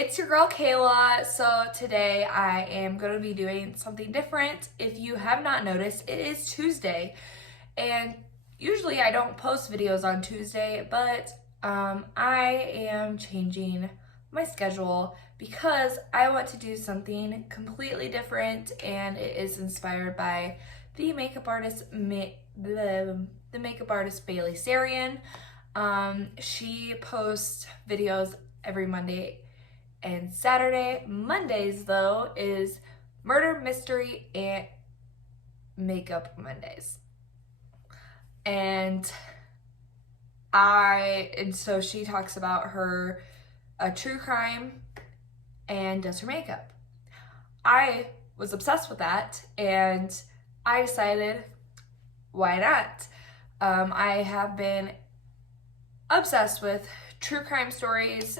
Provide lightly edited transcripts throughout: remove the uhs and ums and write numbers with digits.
it's your girl Kayla. So today I am going to be doing something different. If you have not noticed, it is Tuesday, and usually I don't post videos on Tuesday, but I am changing my schedule because I want to do something completely different, and it is inspired by the makeup artist Bailey Sarian. She posts videos every Monday and Saturday. Mondays, though, is Murder, Mystery, and Makeup Mondays. And so she talks about her true crime and does her makeup. I was obsessed with that, and I decided, why not? I have been obsessed with true crime stories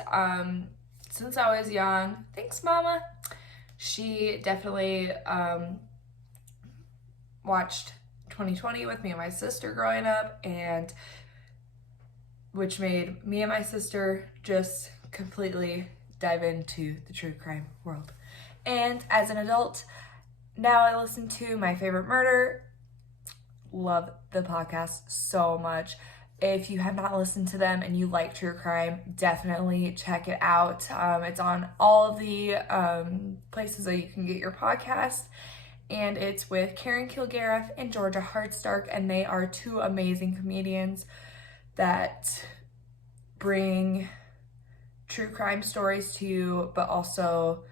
since I was young. Thanks, Mama. She definitely watched 2020 with me and my sister growing up, and which made me and my sister just completely dive into the true crime world. And as an adult, now I listen to My Favorite Murder. Love the podcast so much. If you have not listened to them and you like true crime, definitely check it out. It's on all of the places that you can get your podcast, and it's with Karen Kilgariff and Georgia Hardstark, and they are two amazing comedians that bring true crime stories to you, but also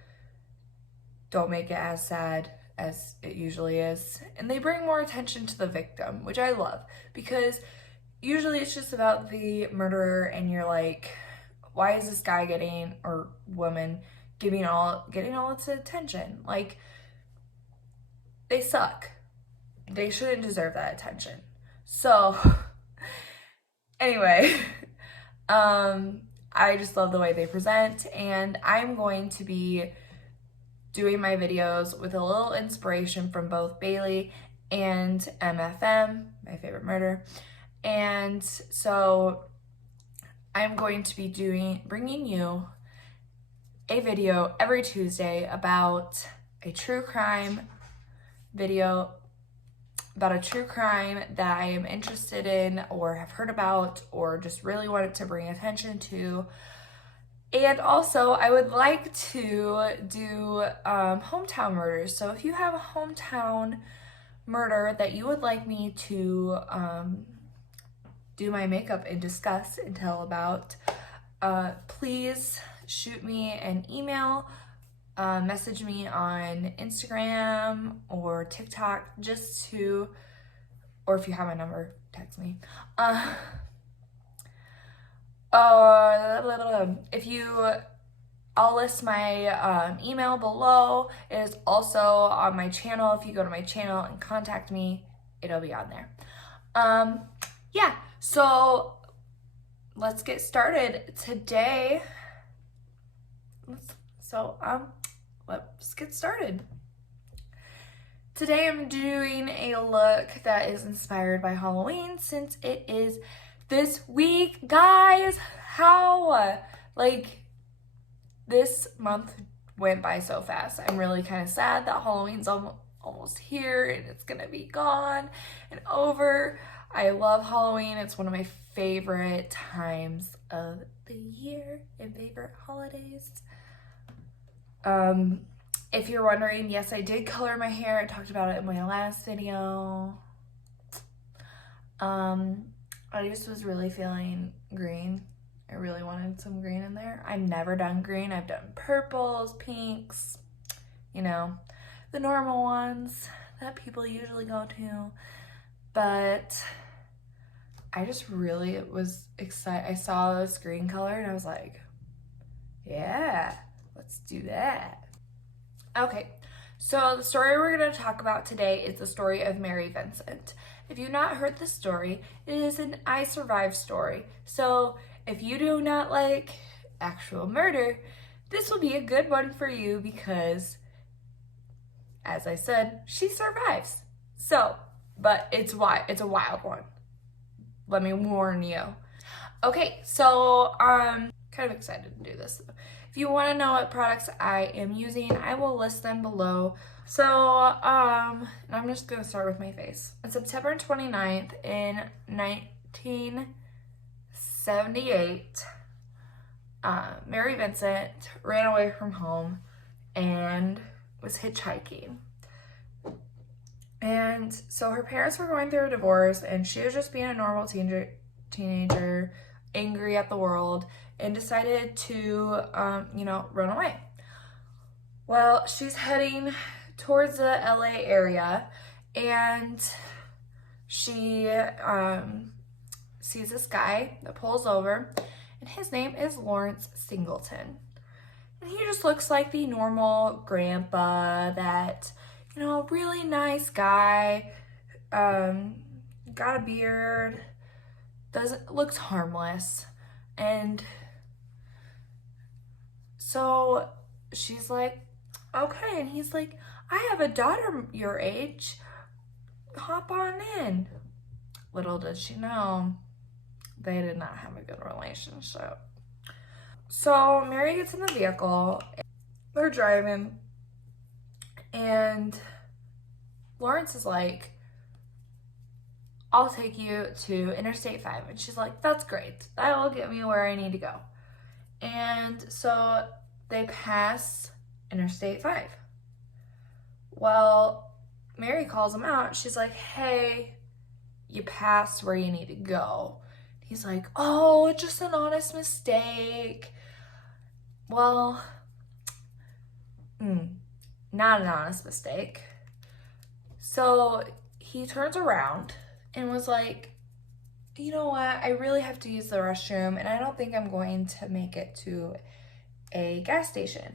don't make it as sad as it usually is. And they bring more attention to the victim, which I love, because usually it's just about the murderer and you're like, why is this guy getting, or woman, getting all its attention? Like, they suck. They shouldn't deserve that attention. So anyway, I just love the way they present, and I'm going to be doing my videos with a little inspiration from both Bailey and MFM, My Favorite Murder. And so I'm going to be bringing you a video every Tuesday about a true crime video, about a true crime that I am interested in or have heard about or just really wanted to bring attention to. And also, I would like to do hometown murders. So if you have a hometown murder that you would like me to do my makeup and discuss and tell about, please shoot me an email, message me on Instagram or TikTok, or if you have my number, text me. I'll list my email below. It is also on my channel. If you go to my channel and contact me, it'll be on there. Yeah, so let's get started today. Let's get started. Today I'm doing a look that is inspired by Halloween, since it is this week, guys. How, this month went by so fast. I'm really kind of sad that Halloween's almost here and it's gonna be gone and over. I love Halloween. It's one of my favorite times of the year and favorite holidays. If you're wondering, yes, I did color my hair. I talked about it in my last video. I just was really feeling green. I really wanted some green in there. I've never done green. I've done purples, pinks, the normal ones that people usually go to. But I just really was excited. I saw this green color and I was like, yeah, let's do that. Okay, so the story we're going to talk about today is the story of Mary Vincent. If you've not heard the story, it is an I Survived story. So if you do not like actual murder, this will be a good one for you because, as I said, she survives. So, but it's a wild one. Let me warn you. Okay, so kind of excited to do this. If you want to know what products I am using, I will list them below. So, and I'm just going to start with my face. On September 29th in 1978, Mary Vincent ran away from home and was hitchhiking. And so her parents were going through a divorce, and she was just being a normal teenager, angry at the world, and decided to, run away. Well, she's heading towards the LA area, and she sees this guy that pulls over, and his name is Lawrence Singleton. And he just looks like the normal grandpa that, really nice guy, got a beard, looks harmless. And so she's like, okay. And he's like, I have a daughter your age. Hop on in. Little did she know, they did not have a good relationship. So Mary gets in the vehicle. They're driving. And Lawrence is like, I'll take you to Interstate 5. And she's like, that's great. That will get me where I need to go. And so they pass Interstate 5. Well, Mary calls him out. She's like, hey, you passed where you need to go. He's like, oh, just an honest mistake. Well, not an honest mistake. So he turns around and was like, you know what? I really have to use the restroom, and I don't think I'm going to make it to a gas station.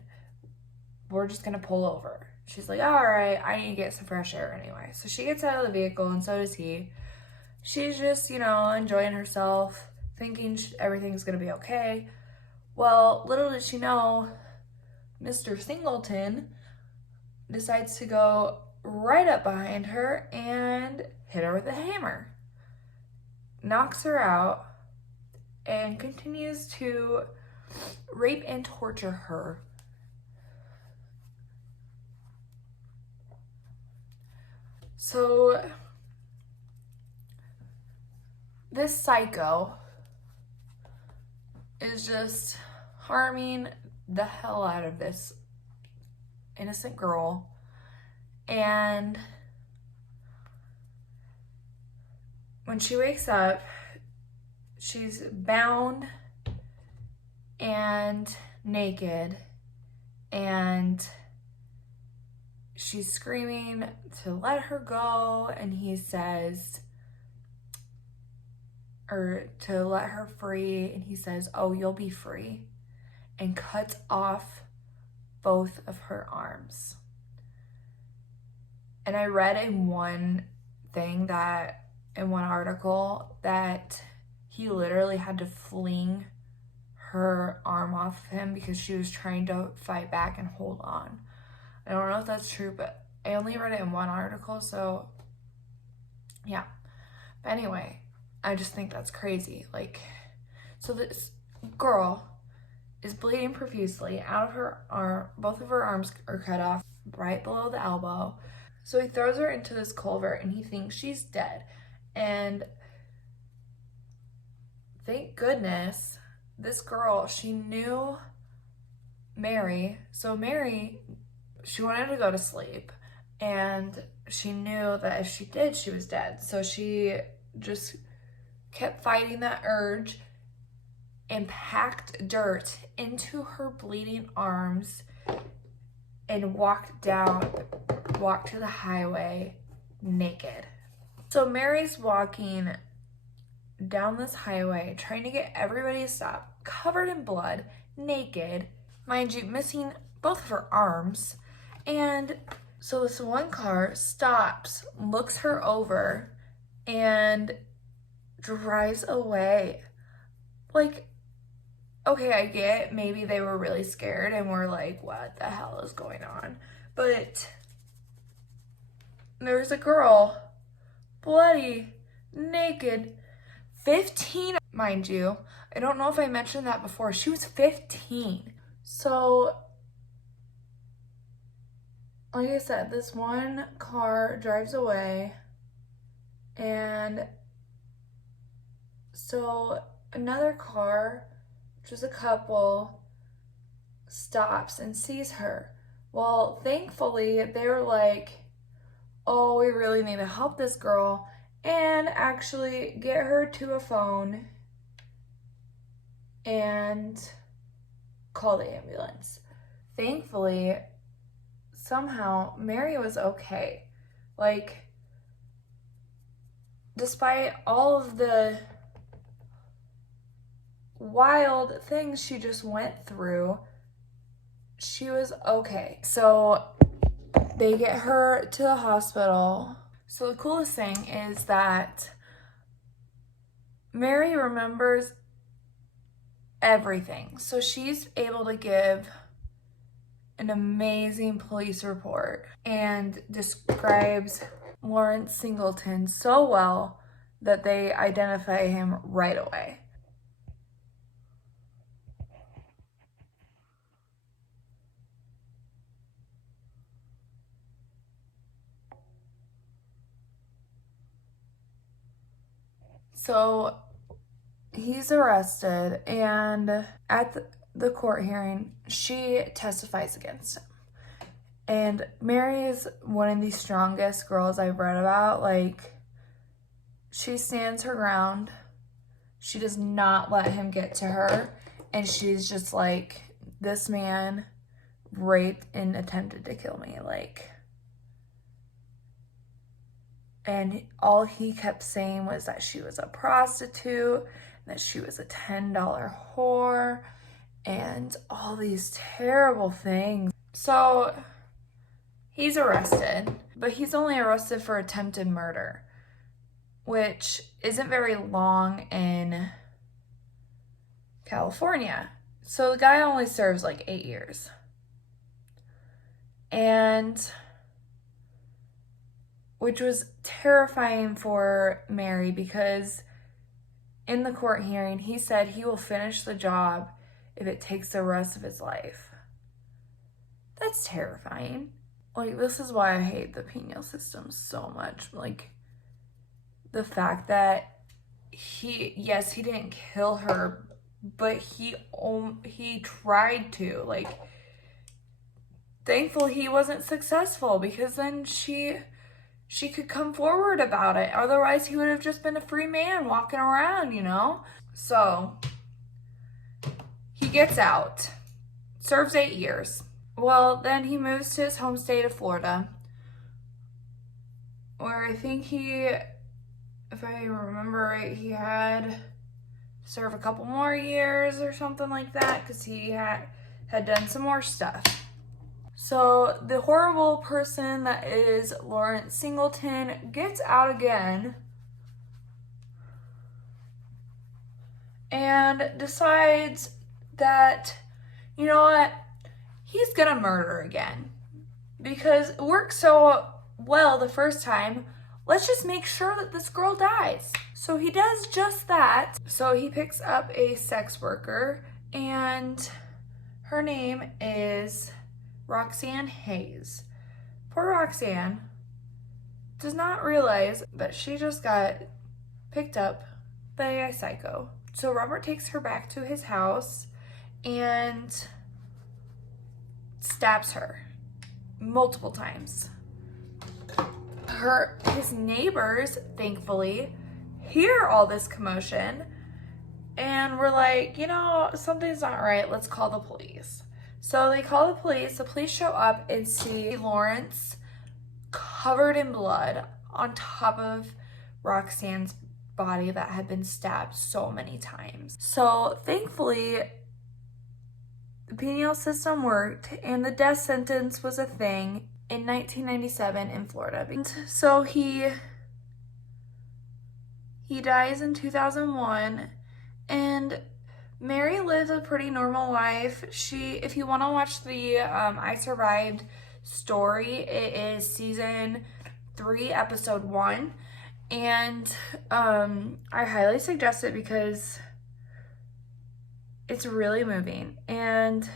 We're just going to pull over. She's like, all right, I need to get some fresh air anyway. So she gets out of the vehicle, and so does he. She's just, enjoying herself, thinking everything's going to be okay. Well, little did she know, Mr. Singleton decides to go right up behind her and hit her with a hammer. Knocks her out and continues to rape and torture her. So this psycho is just harming the hell out of this innocent girl. And when she wakes up, she's bound and naked, and she's screaming to let her go, and he says, or to let her free, and he says, oh, you'll be free, and cuts off both of her arms. And I read in one article that he literally had to fling her arm off him because she was trying to fight back and hold on. I don't know if that's true, but I only read it in one article, so yeah. But anyway, I just think that's crazy. So this girl is bleeding profusely out of her arm. Both of her arms are cut off right below the elbow. So he throws her into this culvert, and he thinks she's dead. And thank goodness, this girl, she knew Mary. So Mary, she wanted to go to sleep, and she knew that if she did, she was dead. So she just kept fighting that urge and packed dirt into her bleeding arms and walked to the highway naked. So Mary's walking down this highway trying to get everybody to stop, covered in blood, naked, mind you, missing both of her arms. And so this one car stops, looks her over, and drives away. Okay, I get maybe they were really scared and were like, what the hell is going on? But there's a girl, bloody, naked, 15, mind you. I don't know if I mentioned that before. She was 15. So, like I said, this one car drives away, and so another car, which was a couple, stops and sees her. Well, thankfully, they were like, oh, we really need to help this girl and actually get her to a phone and call the ambulance. Thankfully, somehow Mary was okay. Like, despite all of the wild things she just went through, she was okay. So they get her to the hospital. So the coolest thing is that Mary remembers everything. So she's able to give an amazing police report and describes Lawrence Singleton so well that they identify him right away. So he's arrested, and at the court hearing, she testifies against him. And Mary is one of the strongest girls I've read about. Like, she stands her ground. She does not let him get to her. And she's just like, this man raped and attempted to kill me. Like, and all he kept saying was that she was a prostitute, that she was a $10 whore, and all these terrible things. So he's arrested, but he's only arrested for attempted murder, which isn't very long in California. So the guy only serves like 8 years. And which was terrifying for Mary, because in the court hearing, he said he will finish the job if it takes the rest of his life. That's terrifying. Like, this is why I hate the penal system so much. Like, the fact that yes, he didn't kill her, but he tried to. Like, thankfully he wasn't successful, because then she could come forward about it. Otherwise, he would have just been a free man walking around, you know? So, he gets out, serves 8 years. Well, then he moves to his home state of Florida, where I think he, if I remember right, he had to serve a couple more years or something like that, because he had done some more stuff. So the horrible person that is Lawrence Singleton gets out again and decides that, you know what, he's gonna murder again. Because it worked so well the first time, let's just make sure that this girl dies. So he does just that. So he picks up a sex worker, and her name is Roxanne Hayes. Poor Roxanne does not realize that she just got picked up by a psycho. So Robert takes her back to his house and stabs her multiple times. His neighbors, thankfully, hear all this commotion, and we're like, you know, something's not right, let's call the police. So they call the police show up and see Lawrence covered in blood on top of Roxanne's body that had been stabbed so many times. So thankfully, the penal system worked, and the death sentence was a thing in 1997 in Florida. And so he dies in 2001, and Mary lives a pretty normal life. If you want to watch the I Survived story, it is season 3, episode 1. And I highly suggest it, because it's really moving. And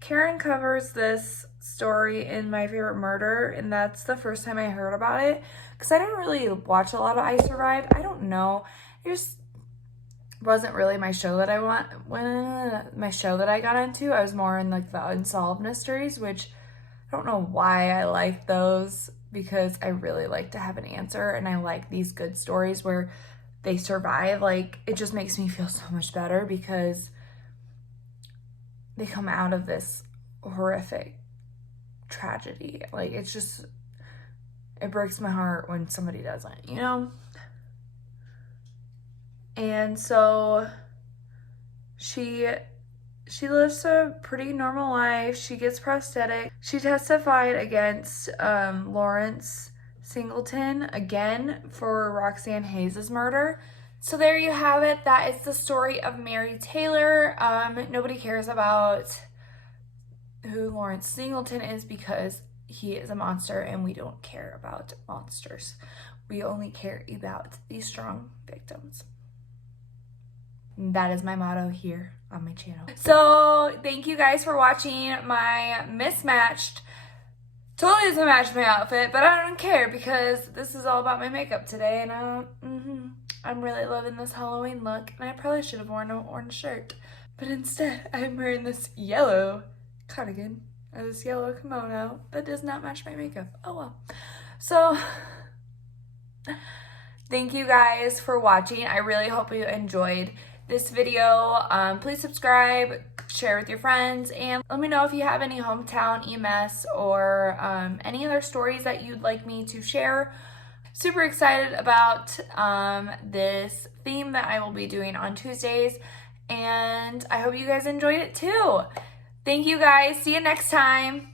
Karen covers this story in My Favorite Murder, and that's the first time I heard about it, because I didn't really watch a lot of I Survived. I don't know. It just wasn't really my show that I got into. I was more in like the unsolved mysteries, which I don't know why I like those, because I really like to have an answer, and I like these good stories where they survive. Like, it just makes me feel so much better because they come out of this horrific tragedy. Like, it's just, it breaks my heart when somebody doesn't, you know? And so she lives a pretty normal life. She gets prosthetic. She testified against Lawrence Singleton again for Roxanne Hayes' murder. So there you have it. That is the story of Mary Taylor. Nobody cares about who Lawrence Singleton is because he is a monster, and we don't care about monsters. We only care about the strong victims. That is my motto here on my channel. So thank you guys for watching my mismatched, totally doesn't match my outfit, but I don't care because this is all about my makeup today, and I'm really loving this Halloween look, and I probably should have worn an orange shirt, but instead I'm wearing this yellow cardigan or this yellow kimono that does not match my makeup. Oh well. So thank you guys for watching. I really hope you enjoyed this video. Please subscribe, share with your friends, and let me know if you have any hometown EMS or any other stories that you'd like me to share. Super excited about this theme that I will be doing on Tuesdays, and I hope you guys enjoyed it too. Thank you guys. See you next time.